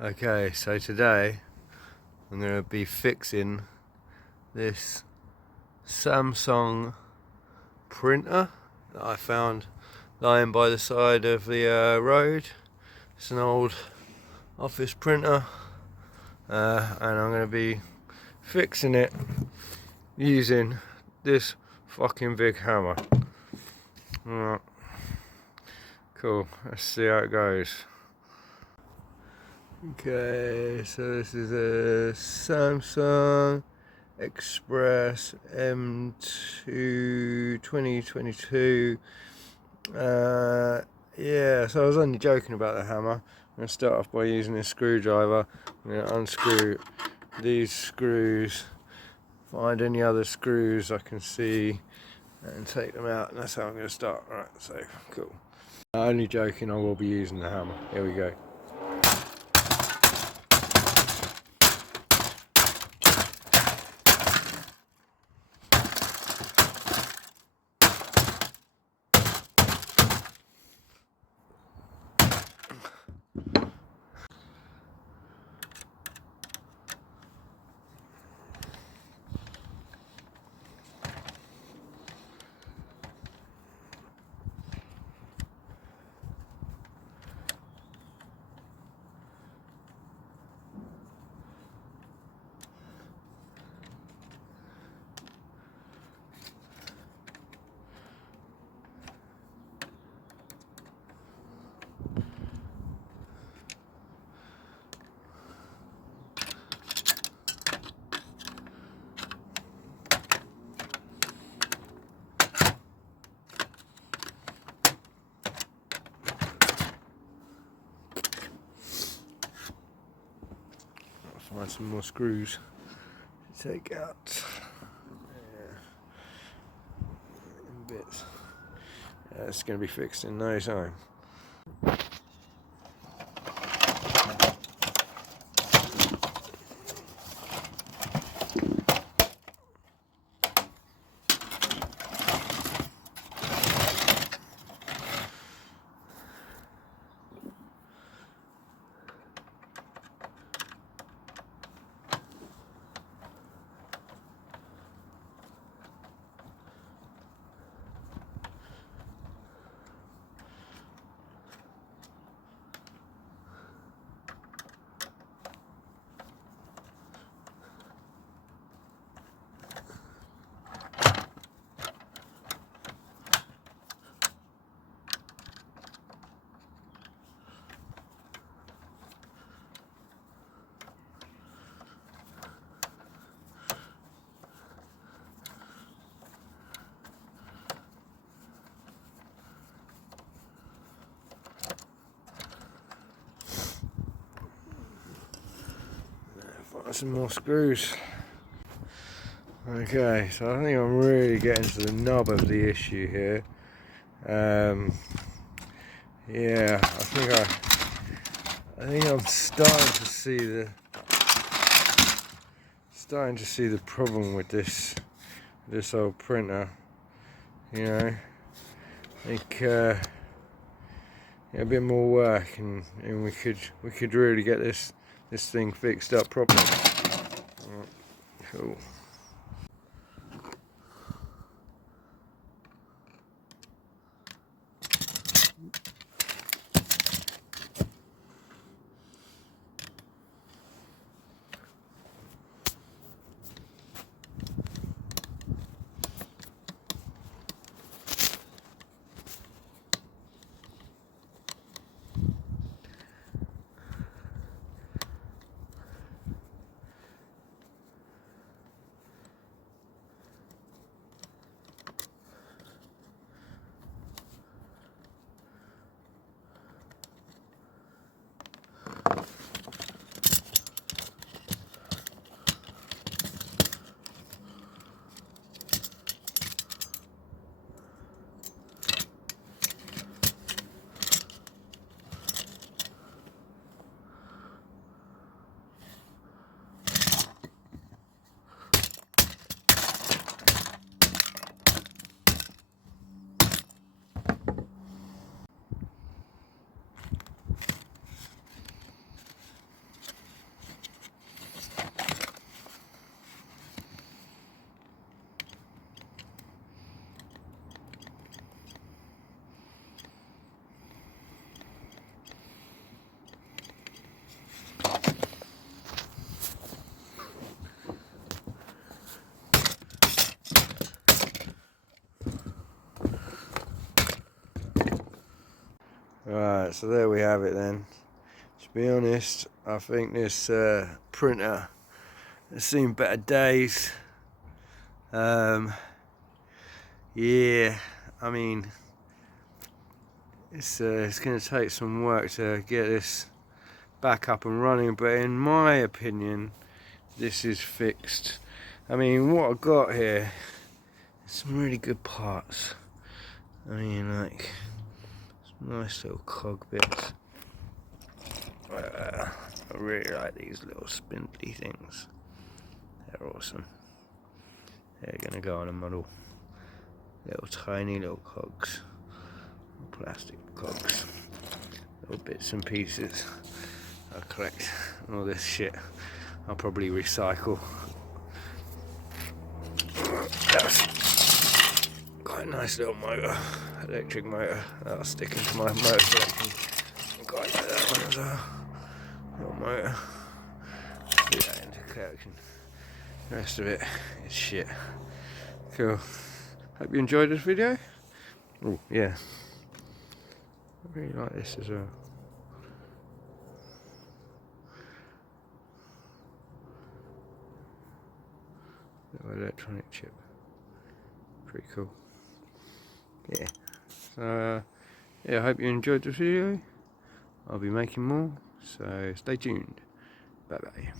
Okay, so today I'm going to be fixing this Samsung printer that I found lying by the side of the road. It's an old office printer, and I'm going to be fixing it using this fucking big hammer. Alright, cool, let's see how it goes. Okay, so this is a Samsung Express M2 2022. Yeah, so I was only joking about the hammer. I'm going to start off by using this screwdriver. I'm going to unscrew these screws, find any other screws I can see, and take them out, and that's how I'm going to start. Alright, so cool. Only joking, I will be using the hammer. Here we go. Find some more screws to take out. In bits. Yeah, it's going to be fixed in no time. Find some more screws. Okay, so I think I'm really getting to the nub of the issue here. Yeah, I think I'm starting to see the problem with this old printer. You know, I think a bit more work, and we could really get this thing fixed up properly. Cool. Alright, so there we have it then. To be honest, I think this printer has seen better days. Yeah, I mean, it's going to take some work to get this back up and running, but in my opinion, this is fixed. I mean, what I've got here is some really good parts. I mean, like, some nice little cog bits. I really like these little spindly things. They're awesome. They're gonna go on a model. Little tiny little cogs. Plastic cogs. Little bits and pieces. I collect all this shit. I'll probably recycle. That's quite a nice little motor. Electric motor. That'll stick into my motor collection. I quite like that one as well. Little motor. Do that into collection. The rest of it is shit. Cool. Hope you enjoyed this video. Oh yeah. I really like this as well. Little electronic chip. Pretty cool. Yeah. So yeah, I hope you enjoyed this video. I'll be making more, so stay tuned. Bye bye.